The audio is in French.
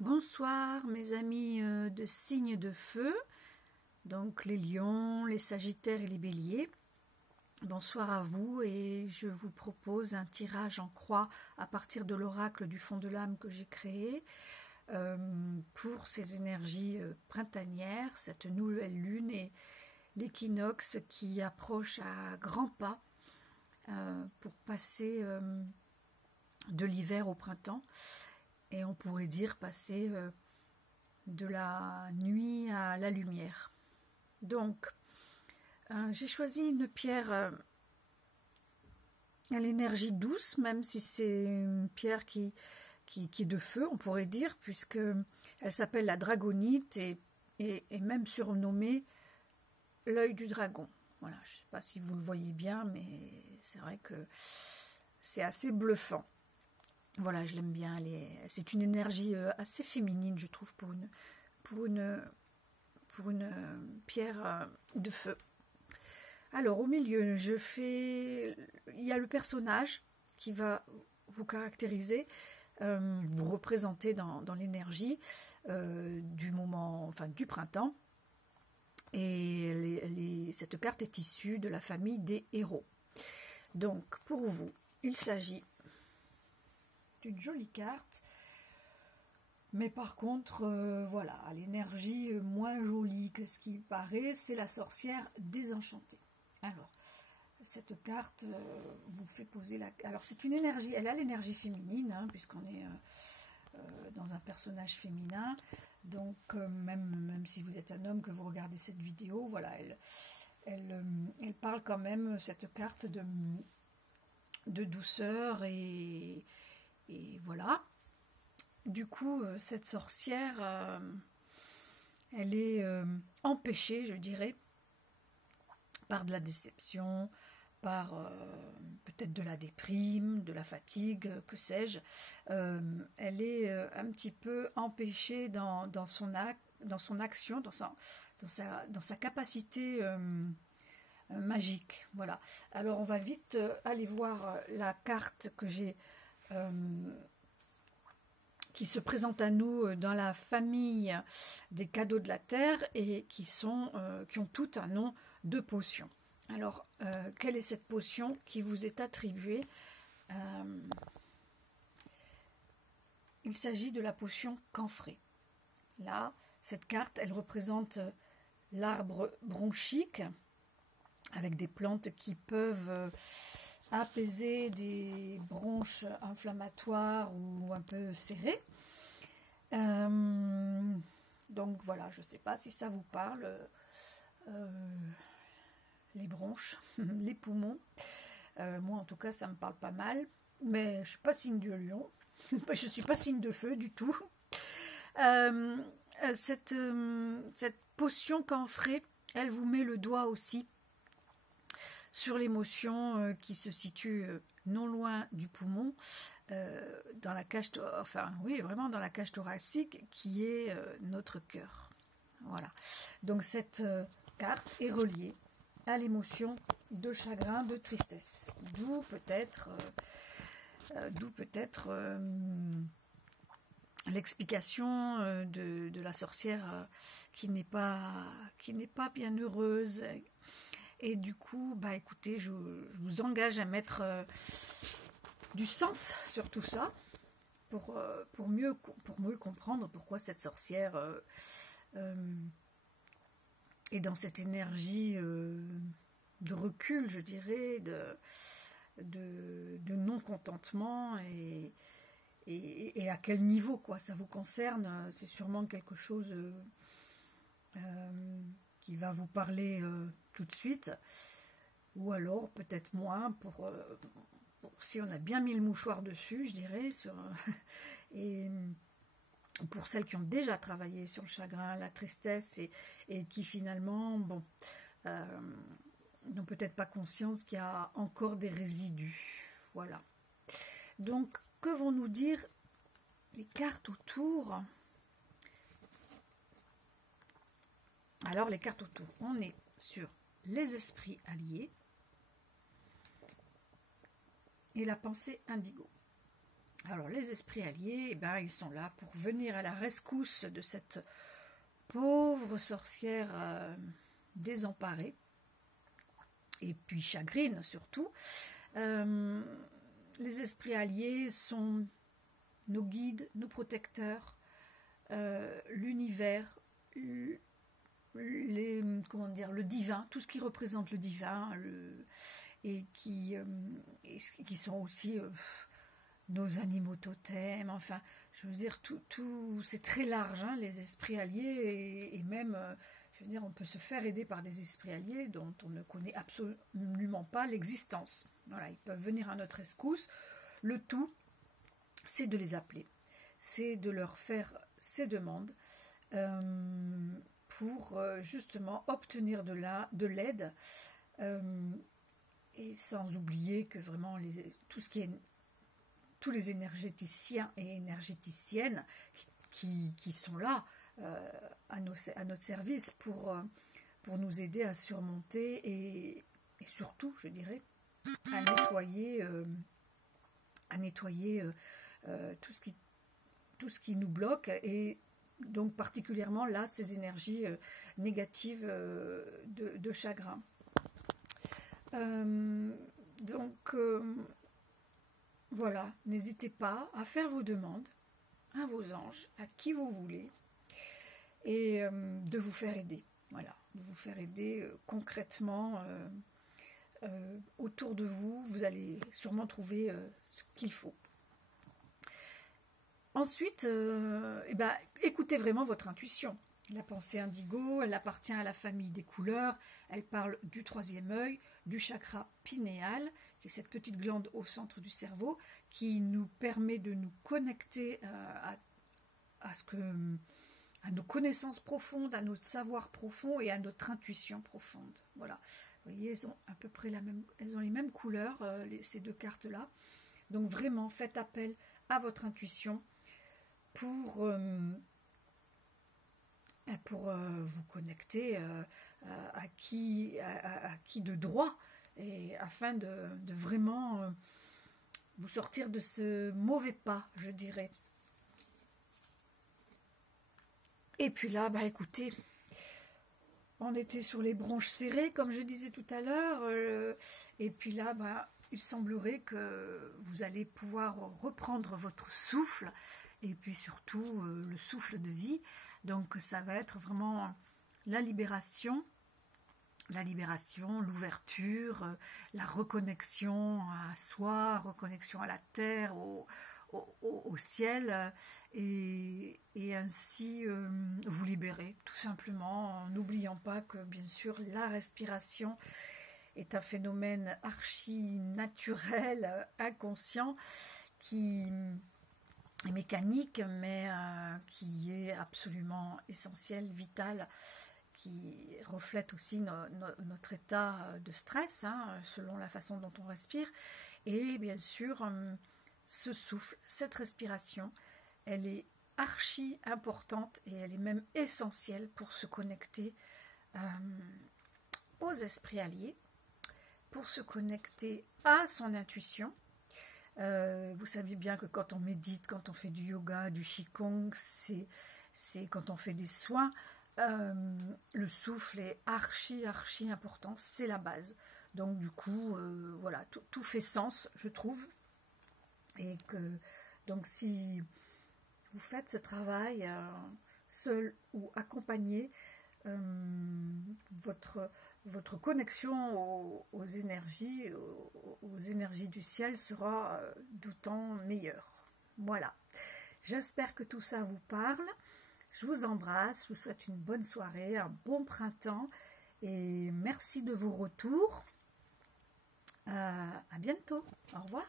Bonsoir mes amis de signes de feu, donc les lions, les sagittaires et les béliers. Bonsoir à vous et je vous propose un tirage en croix à partir de l'oracle du fond de l'âme que j'ai créé pour ces énergies printanières, cette nouvelle lune et l'équinoxe qui approche à grands pas pour passer de l'hiver au printemps. Et on pourrait dire passer de la nuit à la lumière. Donc, j'ai choisi une pierre à l'énergie douce, même si c'est une pierre qui est de feu, on pourrait dire, puisque elle s'appelle la dragonite et même surnommée l'œil du dragon. Voilà, je ne sais pas si vous le voyez bien, mais c'est vrai que c'est assez bluffant. Voilà, je l'aime bien. C'est une énergie assez féminine, je trouve, pour une pierre de feu. Alors, au milieu, il y a le personnage qui va vous caractériser, vous représenter dans l'énergie du moment, enfin du printemps. Et cette carte est issue de la famille des héros. Donc, pour vous, il s'agit d'une jolie carte, mais par contre voilà, l'énergie moins jolie que ce qui paraît, c'est la sorcière désenchantée. Alors cette carte vous fait poser alors c'est une énergie, elle a l'énergie féminine puisqu'on est dans un personnage féminin, donc même si vous êtes un homme que vous regardez cette vidéo, voilà, elle parle quand même, cette carte, de douceur et voilà. Du coup, cette sorcière, elle est empêchée, je dirais, par de la déception, par peut-être de la déprime, de la fatigue, que sais-je. Elle est un petit peu empêchée dans son action, dans sa capacité magique. Voilà. Alors, on va vite aller voir la carte que j'ai qui se présentent à nous dans la famille des cadeaux de la terre et qui ont tout un nom de potion. Alors, quelle est cette potion qui vous est attribuée? Il s'agit de la potion camphrée. Là, cette carte, elle représente l'arbre bronchique avec des plantes qui peuvent apaiser des bronches inflammatoires ou un peu serrées. Donc voilà, je ne sais pas si ça vous parle, les bronches, les poumons. Moi en tout cas ça me parle pas mal, mais je ne suis pas signe de lion, je ne suis pas signe de feu du tout. Cette potion camphrée, elle vous met le doigt aussi sur l'émotion qui se situe non loin du poumon, dans la cage, enfin oui, vraiment dans la cage thoracique, qui est notre cœur. Voilà. Donc cette carte est reliée à l'émotion de chagrin, de tristesse, d'où peut-être l'explication de la sorcière qui n'est pas bien heureuse. Et du coup, bah écoutez, je vous engage à mettre du sens sur tout ça pour mieux comprendre pourquoi cette sorcière est dans cette énergie de recul, je dirais, de non-contentement et à quel niveau quoi ça vous concerne. C'est sûrement quelque chose qui va vous parler tout de suite, ou alors peut-être moins pour si on a bien mis le mouchoir dessus, je dirais, et pour celles qui ont déjà travaillé sur le chagrin, la tristesse et qui finalement n'ont peut-être pas conscience qu'il y a encore des résidus. Voilà. Donc, que vont nous dire les cartes autour? Alors, les cartes autour, on est sur les esprits alliés et la pensée indigo. Alors les esprits alliés, eh ben, ils sont là pour venir à la rescousse de cette pauvre sorcière désemparée, et puis chagrine surtout. Les esprits alliés sont nos guides, nos protecteurs, l'univers, comment dire, le divin, tout ce qui représente le divin, et qui sont aussi nos animaux totems, enfin, je veux dire, tout c'est très large, hein, les esprits alliés, et même, je veux dire, on peut se faire aider par des esprits alliés dont on ne connaît absolument pas l'existence. Voilà, ils peuvent venir à notre rescousse. Le tout, c'est de les appeler, c'est de leur faire ces demandes pour justement obtenir de l'aide, et sans oublier que vraiment tous les énergéticiens et énergéticiennes qui sont là à notre service pour nous aider à surmonter et surtout, je dirais, à nettoyer tout ce qui nous bloque, et donc particulièrement là ces énergies négatives de chagrin. Donc voilà, n'hésitez pas à faire vos demandes à vos anges, à qui vous voulez, et de vous faire aider. Voilà, de vous faire aider concrètement. Autour de vous, vous allez sûrement trouver ce qu'il faut. Ensuite, écoutez vraiment votre intuition. La pensée indigo, elle appartient à la famille des couleurs, elle parle du troisième œil, du chakra pinéal, qui est cette petite glande au centre du cerveau, qui nous permet de nous connecter à nos connaissances profondes, à notre savoir profond et à notre intuition profonde. Voilà. Vous voyez, elles ont à peu près elles ont les mêmes couleurs, ces deux cartes-là. Donc vraiment, faites appel à votre intuition pour vous connecter à qui de droit, et afin de vraiment vous sortir de ce mauvais pas, je dirais. Et puis là, écoutez, on était sur les bronches serrées, comme je disais tout à l'heure, et puis là, il semblerait que vous allez pouvoir reprendre votre souffle, et puis surtout le souffle de vie. Donc ça va être vraiment la libération, l'ouverture, la reconnexion à soi, reconnexion à la terre, au ciel, et ainsi vous libérer, tout simplement, en n'oubliant pas que bien sûr la respiration est un phénomène archi-naturel, inconscient, qui est mécanique, mais qui est absolument essentiel, vital, qui reflète aussi notre état de stress, hein, selon la façon dont on respire. Et bien sûr, ce souffle, cette respiration, elle est archi importante, et elle est même essentielle pour se connecter aux esprits alliés, pour se connecter à son intuition. Vous savez bien que quand on médite, quand on fait du yoga, du qigong, c'est quand on fait des soins, le souffle est archi important, c'est la base. Donc du coup, voilà, tout fait sens, je trouve. Et donc si vous faites ce travail seul ou accompagné, votre connexion aux énergies du ciel sera d'autant meilleure. Voilà. J'espère que tout ça vous parle. Je vous embrasse, je vous souhaite une bonne soirée, un bon printemps, et merci de vos retours. À bientôt. Au revoir.